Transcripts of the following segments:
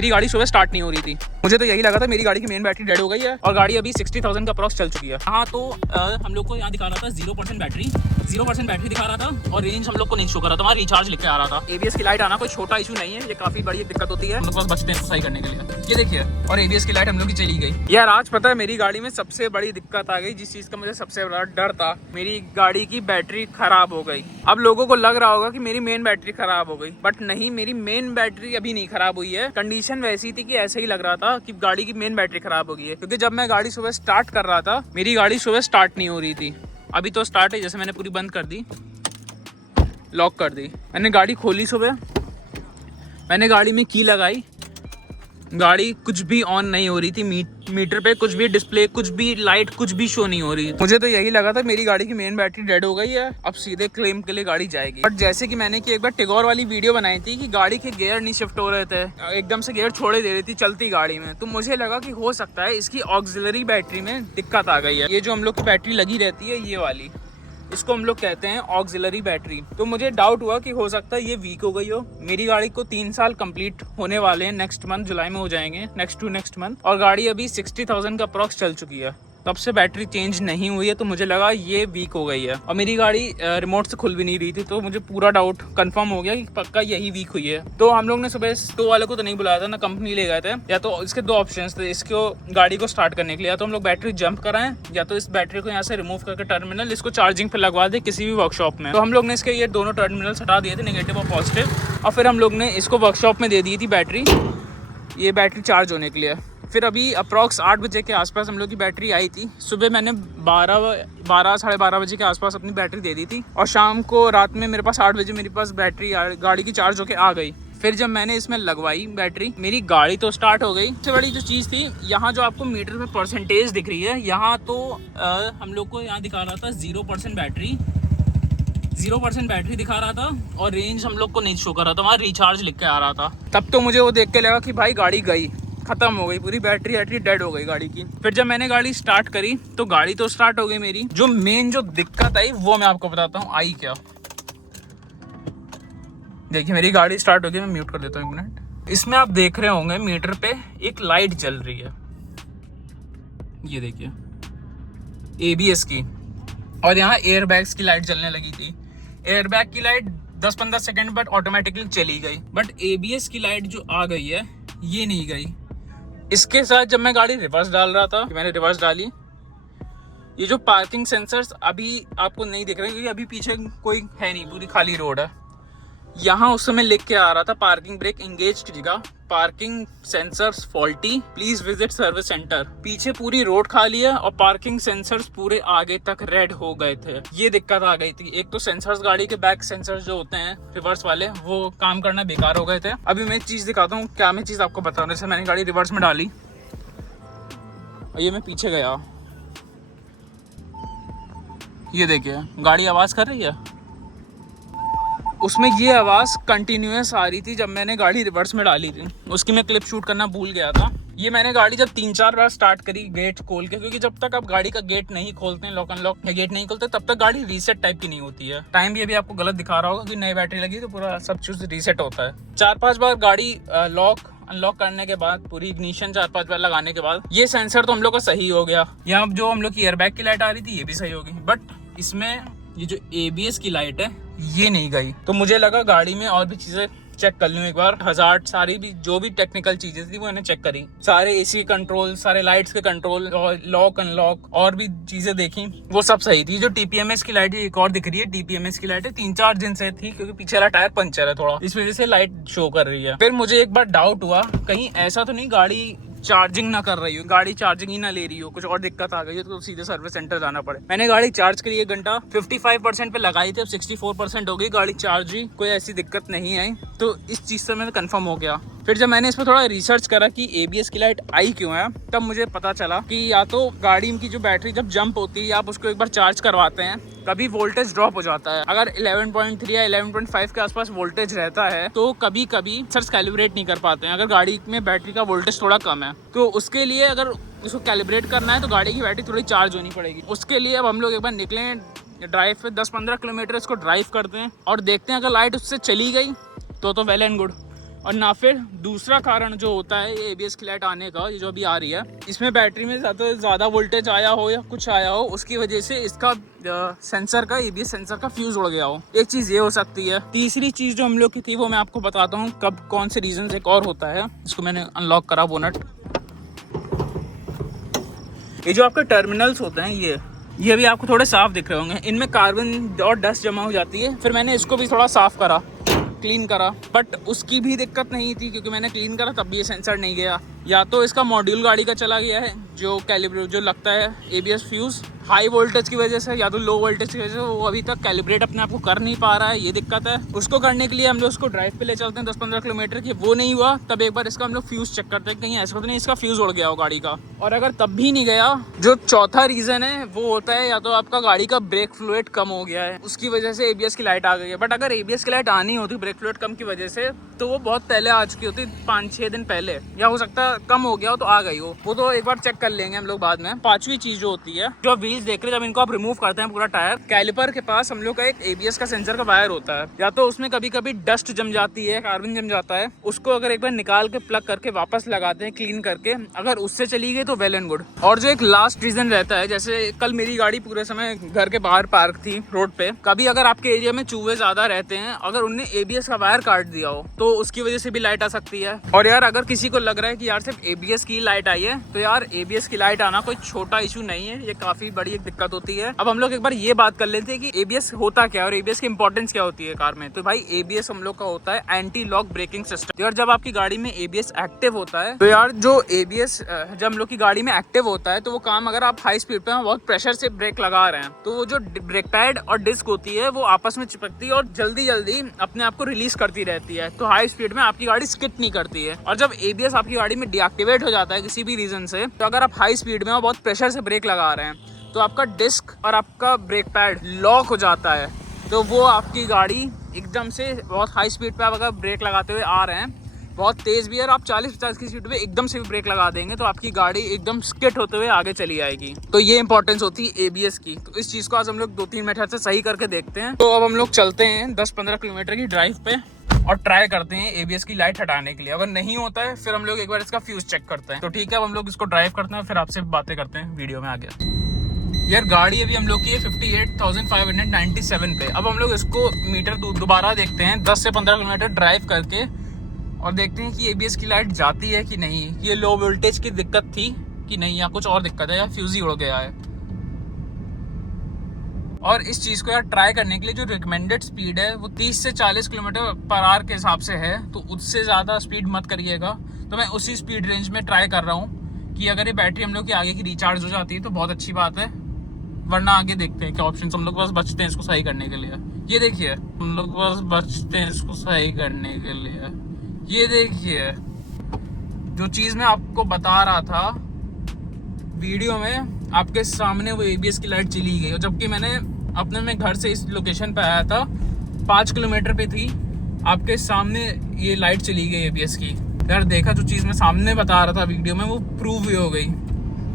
मेरी गाड़ी सुबह स्टार्ट नहीं हो रही थी। मुझे तो यही लगा था मेरी गाड़ी की मेन बैटरी डेड हो गई है और गाड़ी अभी 60,000 का अप्रॉक्स चल चुकी है। हाँ तो हम लोग को यहाँ दिखा रहा था 0% बैटरी दिखा रहा था और रेंज हम लोग को नहीं शो कर रहा था, वहाँ रिचार्ज लिख के आ रहा था। एबीएस की लाइट आना कोई छोटा इशू नहीं है, ये काफी बड़ी दिक्कत होती है हम लोग पास बचते हैं सही करने के लिए। ये देखिए, और एबीएस की लाइट हम लोग की चली गई। यार आज पता है मेरी गाड़ी में सबसे बड़ी दिक्कत आ गई, जिस चीज का मुझे सबसे बड़ा डर था, मेरी गाड़ी की बैटरी खराब हो गई। अब लोगों को लग रहा होगा कि मेरी मेन बैटरी खराब हो गई, बट नहीं, मेरी मेन बैटरी अभी नहीं खराब हुई है। कंडीशन वैसी थी कि ऐसे ही लग रहा था कि गाड़ी की मेन बैटरी खराब हो गई है, क्योंकि जब मैं गाड़ी सुबह स्टार्ट कर रहा था मेरी गाड़ी सुबह स्टार्ट नहीं हो रही थी। अभी तो स्टार्ट है, जैसे मैंने पूरी बंद कर दी, लॉक कर दी, मैंने गाड़ी खोली सुबह, मैंने गाड़ी में की लगाई, गाड़ी कुछ भी ऑन नहीं हो रही थी। मीटर पे कुछ भी डिस्प्ले, कुछ भी लाइट, कुछ भी शो नहीं हो रही। मुझे तो यही लगा था मेरी गाड़ी की मेन बैटरी डेड हो गई है, अब सीधे क्लेम के लिए गाड़ी जाएगी। बट जैसे कि मैंने कि एक बार टिगोर वाली वीडियो बनाई थी कि गाड़ी के गियर नहीं शिफ्ट हो रहे थे, एकदम से गियर छोड़े दे रही थी चलती गाड़ी में, तो मुझे लगा कि हो सकता है इसकी ऑक्सिलरी बैटरी में दिक्कत आ गई है। ये जो हम लोग की बैटरी लगी रहती है ये वाली, इसको हम लोग कहते हैं ऑक्सिलरी बैटरी। तो मुझे डाउट हुआ कि हो सकता है ये वीक हो गई हो। मेरी गाड़ी को 3 साल कंप्लीट होने वाले हैं, नेक्स्ट मंथ जुलाई में हो जाएंगे, नेक्स्ट मंथ, और गाड़ी अभी 60,000 का अप्रॉक्स चल चुकी है। तब से बैटरी चेंज नहीं हुई है, तो मुझे लगा ये वीक हो गई है। और मेरी गाड़ी रिमोट से खुल भी नहीं रही थी, तो मुझे पूरा डाउट कंफर्म हो गया कि पक्का यही वीक हुई है। तो हम लोग ने सुबह स्टो वाले को तो नहीं बुलाया था, ना कंपनी ले गए थे। या तो इसके 2 ऑप्शंस थे इसको गाड़ी को स्टार्ट करने के लिए, या तो हम लोग बैटरी जंप कराएं, या तो इस बैटरी को यहाँ से रिमूव करके टर्मिनल इसको चार्जिंग पे लगवा दे किसी भी वर्कशॉप में। तो हम लोग ने इसके ये दोनों टर्मिनल हटा दिए थे, नेगेटिव और पॉजिटिव, और फिर हम लोग ने इसको वर्कशॉप में दे दी थी बैटरी, ये बैटरी चार्ज होने के लिए। फिर अभी अप्रॉक्स 8 बजे के आसपास हम लोग की बैटरी आई थी। सुबह मैंने 12 साढ़े 12 बजे के आसपास अपनी बैटरी दे दी थी, और शाम को रात में मेरे पास 8 बजे मेरे पास बैटरी गाड़ी की चार्ज होके आ गई। फिर जब मैंने इसमें लगवाई बैटरी, मेरी गाड़ी तो स्टार्ट हो गई। सबसे बड़ी जो चीज़ थी, यहाँ जो आपको मीटर में परसेंटेज दिख रही है, यहाँ तो हम लोग को यहाँ दिखा रहा था 0% बैटरी दिखा रहा था, और रेंज हम लोग को नहीं शो कर रहा था, वहाँ रिचार्ज लिख के आ रहा था। तब तो मुझे वो देख के लगा कि भाई गाड़ी गई, खत्म हो गई, पूरी बैटरी डेड हो गई गाड़ी की। फिर जब मैंने गाड़ी स्टार्ट करी तो गाड़ी तो स्टार्ट हो गई मेरी। जो मेन जो दिक्कत आई वो मैं आपको बताता हूँ आई क्या। देखिए मेरी गाड़ी स्टार्ट हो गई, मैं म्यूट कर देता हूँ 1 मिनट। इसमें आप देख रहे होंगे मीटर पे एक लाइट जल रही है, ये देखिए एबीएस की, और यहाँ एयरबैग्स की लाइट जलने लगी थी। एयरबैग की लाइट 10-15 सेकंड बाद ऑटोमेटिकली चली गई, बट एबीएस की लाइट जो आ गई है ये नहीं गई। इसके साथ जब मैं गाड़ी रिवर्स डाल रहा था, मैंने रिवर्स डाली, ये जो पार्किंग सेंसर्स अभी आपको नहीं दिख रहे क्योंकि अभी पीछे कोई है नहीं, पूरी खाली रोड है। यहाँ उस समय लिख के आ रहा था पार्किंग ब्रेक इंगेज की जगह parking sensors faulty, please visit service centre. पीछे पूरी रोड खाली है और पार्किंग सेंसर्स पूरे आगे तक रेड हो गए थे। ये दिक्कत आ गई थी। एक तो सेंसर्स, गाड़ी के बैक सेंसर्स जो होते हैं रिवर्स वाले, वो काम करना बेकार हो गए थे। अभी मैं एक चीज दिखाता हूँ, क्या मैं चीज आपको बता रहा हूँ। जैसे मैंने गाड़ी रिवर्स में डाली और ये मैं पीछे गया, ये देखिए गाड़ी आवाज कर रही है, उसमें ये आवाज़ कंटिन्यूस आ रही थी जब मैंने गाड़ी रिवर्स में डाली थी। उसकी मैं क्लिप शूट करना भूल गया था। ये मैंने गाड़ी जब 3-4 बार स्टार्ट करी गेट खोल के, क्योंकि जब तक आप गाड़ी का गेट नहीं खोलते हैं, लॉक अनलॉक या गेट नहीं खोलते, तब तक गाड़ी रीसेट टाइप की नहीं होती है। टाइम भी अभी आपको गलत दिखा रहा होगा कि नई बैटरी लगी तो पूरा सब चीज़ रीसेट होता है। 4-5 बार गाड़ी लॉक अनलॉक करने के बाद, पूरी इग्निशन 4-5 बार लगाने के बाद, ये सेंसर तो हम लोग का सही हो गया। यहाँ जो हम लोग की एयरबैग की लाइट आ रही थी ये भी सही होगी, बट इसमें ये जो एबीएस की लाइट है ये नहीं गई। तो मुझे लगा गाड़ी में और भी चीजें चेक कर लूँ एक बार। हजार्ड सारी भी जो भी टेक्निकल चीजें थी वो मैंने चेक करी, सारे एसी कंट्रोल, सारे लाइट्स के कंट्रोल, लॉक अनलॉक और भी चीजें देखी, वो सब सही थी। जो टीपीएमएस की लाइट एक और दिख रही है, टीपीएमएस की लाइट है 3-4 दिन से थी, क्योंकि पीछे वाला टायर पंचर है थोड़ा, इस वजह से लाइट शो कर रही है। फिर मुझे एक बार डाउट हुआ कहीं ऐसा तो नहीं गाड़ी चार्जिंग ना कर रही हो, गाड़ी चार्जिंग ही ना ले रही हो, कुछ और दिक्कत आ गई हो तो सीधे सर्विस सेंटर जाना पड़े। मैंने गाड़ी चार्ज करी 1 घंटा, 55% पे लगाई थी, अब 64% हो गई गाड़ी चार्ज ही, कोई ऐसी दिक्कत नहीं आई। तो इस चीज़ से मैं कंफर्म हो गया। फिर जब मैंने इस पर थोड़ा रिसर्च करा कि एबीएस की लाइट आई क्यों है, तब मुझे पता चला कि या तो गाड़ी की जो बैटरी जब जंप होती है, आप उसको एक बार चार्ज करवाते हैं, कभी वोल्टेज ड्रॉप हो जाता है। अगर 11.3 या 11.5 के आसपास वोल्टेज रहता है तो कभी कभी सेंसर्स कैलिब्रेट नहीं कर पाते हैं। अगर गाड़ी में बैटरी का वोल्टेज थोड़ा कम है तो उसके लिए अगर उसको कैलिब्रेट करना है तो गाड़ी की बैटरी थोड़ी चार्ज होनी पड़ेगी। उसके लिए अब हम लोग एक बार निकले ड्राइव पे, 10-15 किलोमीटर इसको ड्राइव करते हैं और देखते हैं अगर लाइट उससे चली गई तो वेल एंड गुड, और ना फिर दूसरा कारण जो होता है ये ABS की लाइट आने का, ये जो अभी आ रही है, इसमें बैटरी में ज़्यादा वोल्टेज आया हो या कुछ आया हो, उसकी वजह से इसका सेंसर का ABS सेंसर का फ्यूज उड़ गया हो। एक चीज़ ये हो सकती है। तीसरी चीज़ जो हम लोग की थी वो मैं आपको बताता हूँ कब कौन से रीजन एक और होता है। इसको मैंने अनलॉक करा बोनट। ये जो आपके टर्मिनल्स होते हैं ये भी आपको थोड़े साफ दिख रहे होंगे, इनमें कार्बन और डस्ट जमा हो जाती है। फिर मैंने इसको भी थोड़ा साफ करा, क्लीन करा, बट उसकी भी दिक्कत नहीं थी क्योंकि मैंने क्लीन करा तब भी ये सेंसर नहीं गया। या तो इसका मॉड्यूल गाड़ी का चला गया है जो कैलिब्रेट जो लगता है ABS फ्यूज हाई वोल्टेज की वजह से, या तो लो वोल्टेज की वजह से वो अभी तक कैलिब्रेट अपने आप को कर नहीं पा रहा है, ये दिक्कत है। उसको करने के लिए हम लोग उसको ड्राइव पे ले चलते हैं 10-15 किलोमीटर की, वो नहीं हुआ तब एक बार इसका हम लोग फ्यूज चेक करते हैं कहीं ऐसा तो नहीं इसका फ्यूज उड़ गया हो गाड़ी का। और अगर तब भी नहीं गया, जो चौथा रीजन है वो होता है या तो आपका गाड़ी का ब्रेक फ्लूइड कम हो गया है, उसकी वजह से ABS की लाइट आ गई है। बट अगर ABS की लाइट आनी होती ब्रेक फ्लूइड कम की वजह से तो वो बहुत पहले आ चुकी होती, 5-6 दिन पहले, या हो सकता है कम हो गया हो तो आ गई हो, वो तो एक बार चेक कर लेंगे हम लोग बाद में। पांचवी चीज जो होती है, जो व्हील्स देख रहे हैं जब इनको आप रिमूव करते हैं पूरा टायर, कैलिपर के पास हम लोग का एक ABS का सेंसर का वायर होता है, या तो उसमें कभी कभी डस्ट जम जाती है, कार्बन जम जाता है, उसको अगर एक बार निकाल के प्लग करके वापस लगाते हैं क्लीन करके, अगर उससे चली गई तो वेल एंड गुड। और जो एक लास्ट रीजन रहता है, जैसे कल मेरी गाड़ी पूरे समय घर के बाहर पार्क थी रोड पे, कभी अगर आपके एरिया में चूहे ज्यादा रहते हैं, अगर उनने ABS का वायर काट दिया हो तो उसकी वजह से भी लाइट आ सकती है। और यार अगर किसी को लग रहा है कि यार सिर्फ ABS की लाइट आई है, तो यार ABS की लाइट आना कोई छोटा इशू नहीं है, ये काफी बड़ी एक दिक्कत होती है। अब हम लोग एक बार ये बात कर लेते हैं कि ABS होता क्या है और ABS की इंपॉर्टेंस क्या होती है कार में। तो भाई ABS हम लोग का होता है एंटी लॉक ब्रेकिंग सिस्टम। यार जब आपकी गाड़ी में ABS एक्टिव होता है, तो यार जो ABS जब हम लोग की गाड़ी में एक्टिव होता है तो वो काम, अगर आप हाई स्पीड पे बहुत प्रेशर से ब्रेक लगा रहे हैं तो वो जो ब्रेक पैड और डिस्क होती है वो आपस में चिपकती है और जल्दी जल्दी अपने आप को रिलीज करती रहती है, तो हाई स्पीड में आपकी गाड़ी स्किड नहीं करती है। और जब ABS आपकी गाड़ी में डीएक्टिवेट हो जाता है किसी भी रीजन से, तो अगर आप हाई स्पीड में और बहुत प्रेशर से ब्रेक लगा रहे हैं तो आपका डिस्क और आपका ब्रेक पैड लॉक हो जाता है, तो वो आपकी गाड़ी एकदम से बहुत हाई स्पीड पे आप अगर ब्रेक लगाते हुए आ रहे हैं, बहुत तेज भी है, और आप 40-50 की स्पीड पे एकदम से भी ब्रेक लगा देंगे तो आपकी गाड़ी एकदम स्किड होते हुए आगे चली आएगी। तो ये इंपॉर्टेंस होती है ABS की। तो इस चीज़ को आज हम लोग 2-3 मेथड से सही करके देखते हैं। तो अब हम लोग चलते हैं 10-15 किलोमीटर की ड्राइव पे और ट्राई करते हैं ABS की लाइट हटाने के लिए। अगर नहीं होता है फिर हम लोग एक बार इसका फ्यूज चेक करते हैं। तो ठीक है, अब हम लोग इसको ड्राइव करते हैं, फिर आपसे बातें करते हैं वीडियो में आगे। यार गाड़ी अभी हम लोग की है 58,597 पे। अब हम लोग इसको मीटर दोबारा देखते हैं 10 से 15 किलोमीटर ड्राइव करके, और देखते हैं कि ABS की लाइट जाती है कि नहीं, ये लो वोल्टेज की दिक्कत थी कि नहीं, या कुछ और दिक्कत है, या फ्यूज ही उड़ गया है। और इस चीज़ को यार ट्राई करने के लिए जो रिकमेंडेड स्पीड है वो 30 से 40 किलोमीटर पर आवर के हिसाब से है, तो उससे ज़्यादा स्पीड मत करिएगा। तो मैं उसी स्पीड रेंज में ट्राई कर रहा हूँ कि अगर ये बैटरी हम लोग की आगे की रिचार्ज हो जाती है तो बहुत अच्छी बात है, वरना आगे देखते हैं क्या ऑप्शन हम लोग पास बचते हैं इसको सही करने के लिए। ये देखिए हम लोग पास बचते हैं इसको सही करने के लिए। ये देखिए जो चीज़ मैं आपको बता रहा था वीडियो में, आपके सामने वो ABS की लाइट चली गई, और जबकि मैंने अपने में घर से इस लोकेशन पे आया था 5 किलोमीटर पे थी, आपके सामने ये लाइट चली गई ABS की। यार देखा, जो चीज़ मैं सामने बता रहा था वीडियो में वो प्रूव भी हो गई।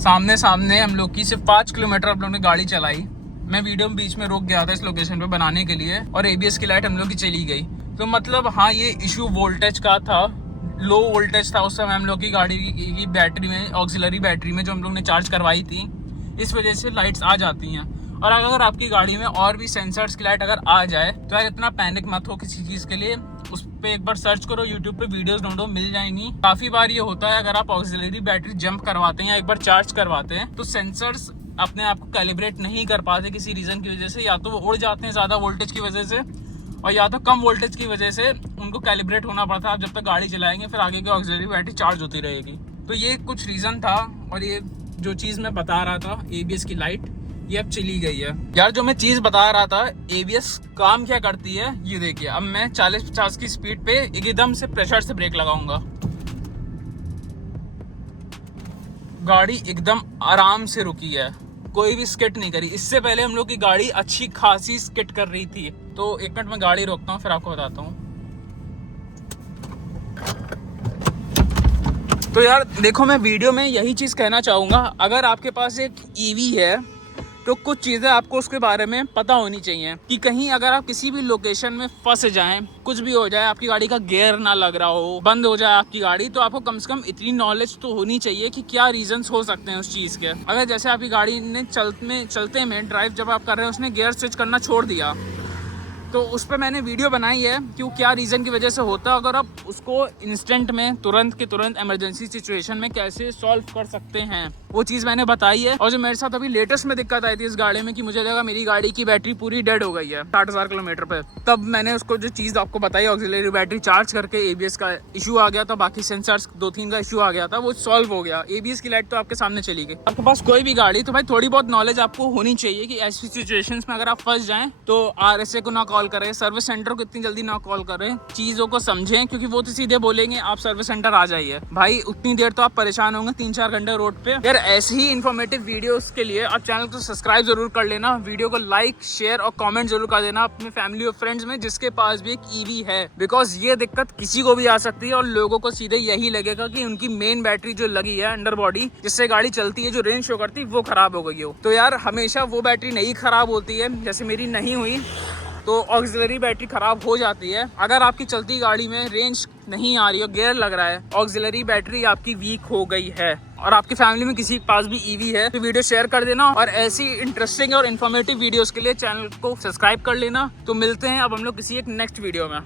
सामने हम लोग की सिर्फ 5 किलोमीटर हम लोग ने गाड़ी चलाई, मैं वीडियो में बीच में रुक गया था इस लोकेशन पे बनाने के लिए, और ABS की लाइट हम लोग की चली गई। तो मतलब हाँ, ये इशू वोल्टेज का था, लो वोल्टेज था उस समय हम लोग की गाड़ी की बैटरी में, ऑक्सिलरी बैटरी में जो हम लोग ने चार्ज करवाई थी, इस वजह से लाइट्स आ जाती हैं। और अगर आपकी गाड़ी में और भी सेंसर्स की लाइट अगर आ जाए तो यार इतना पैनिक मत हो किसी चीज़ के लिए, उस पर एक बार सर्च करो, यूट्यूब पे वीडियोस ढूंढो, मिल जाएंगी। काफ़ी बार ये होता है अगर आप ऑक्सिलरी बैटरी जंप करवाते हैं या एक बार चार्ज करवाते हैं तो सेंसर्स अपने आप को कैलिब्रेट नहीं कर पाते किसी रीज़न की वजह से, या तो वो उड़ जाते हैं ज़्यादा वोल्टेज की वजह से, और या तो कम वोल्टेज की वजह से उनको कैलिब्रेट होना पड़ता है। आप जब तक गाड़ी चलाएंगे फिर आगे की ऑक्सिलरी बैटरी चार्ज होती रहेगी। तो ये कुछ रीज़न था, और ये जो चीज़ मैं बता रहा था ABS की लाइट, ये अब चली गई है। यार जो मैं चीज़ बता रहा था ABS काम क्या करती है, ये देखिए। अब मैं 40-50 की स्पीड पे एकदम से प्रेशर से ब्रेक लगाऊंगा, गाड़ी एकदम आराम से रुकी है, कोई भी स्किट नहीं करी। इससे पहले हम लोग की गाड़ी अच्छी खासी स्किट कर रही थी। तो एक मिनट में गाड़ी रोकता हूँ फिर आपको बताता हूँ। तो यार देखो, मैं वीडियो में यही चीज़ कहना चाहूँगा, अगर आपके पास एक EV है तो कुछ चीज़ें आपको उसके बारे में पता होनी चाहिए कि कहीं अगर आप किसी भी लोकेशन में फंस जाएं, कुछ भी हो जाए, आपकी गाड़ी का गियर ना लग रहा हो, बंद हो जाए आपकी गाड़ी, तो आपको कम से कम इतनी नॉलेज तो होनी चाहिए कि क्या रीजंस हो सकते हैं उस चीज़ के। अगर जैसे आपकी गाड़ी ने चलते में ड्राइव जब आप कर रहे हैं उसने गियर स्विच करना छोड़ दिया, तो उस पर मैंने वीडियो बनाई है कि वो क्या रीज़न की वजह से होता है। अगर आप उसको इंस्टेंट में तुरंत के तुरंत इमरजेंसी सिचुएशन में कैसे सॉल्व कर सकते हैं, वो चीज़ मैंने बताई है। और जो मेरे साथ अभी लेटेस्ट में दिक्कत आई थी इस गाड़ी में कि मुझे लगा मेरी गाड़ी की बैटरी पूरी डेड हो गई है 60,000 किलोमीटर पे, तब मैंने उसको जो चीज़ आपको बताई, ऑक्सिलरी बैटरी चार्ज करके ABS का इशू आ गया था, बाकी सेंसर्स 2-3 का इशू आ गया था, वो सॉल्व हो गया। ABS की लाइट तो आपके सामने चली गई। आपके पास कोई भी गाड़ी, तो भाई थोड़ी बहुत नॉलेज आपको होनी चाहिए कि ऐसी सिचुएशंस में अगर आप फंस जाएं तो RSA को ना कॉल करें, सर्विस सेंटर को इतनी जल्दी ना कॉल करें, चीज़ों को समझें, क्योंकि वो तो सीधे बोलेंगे आप सर्विस सेंटर आ जाइए। भाई उतनी देर तो आप परेशान होंगे 3-4 घंटे रोड पे। यार ऐसे ही इन्फॉर्मेटिव वीडियोस के लिए आप चैनल को सब्सक्राइब जरूर कर लेना, वीडियो को लाइक शेयर और कमेंट जरूर कर देना अपने फैमिली और फ्रेंड्स में जिसके पास भी एक EV है, बिकॉज ये दिक्कत किसी को भी आ सकती है और लोगों को सीधे यही लगेगा कि उनकी मेन बैटरी जो लगी है अंडर बॉडी जिससे गाड़ी चलती है, जो रेंज शो करती है, वो खराब हो गई हो। तो यार हमेशा वो बैटरी नहीं खराब होती है, जैसे मेरी नहीं हुई तो ऑक्सिलरी बैटरी खराब हो जाती है। अगर आपकी चलती गाड़ी में रेंज नहीं आ रही हो, गियर लग रहा है, ऑक्सिलरी बैटरी आपकी वीक हो गई है और आपकी फैमिली में किसी के पास भी EV है, तो वीडियो शेयर कर देना और ऐसी इंटरेस्टिंग और इन्फॉर्मेटिव वीडियोस के लिए चैनल को सब्सक्राइब कर लेना। तो मिलते हैं अब हम लोग किसी एक नेक्स्ट वीडियो में।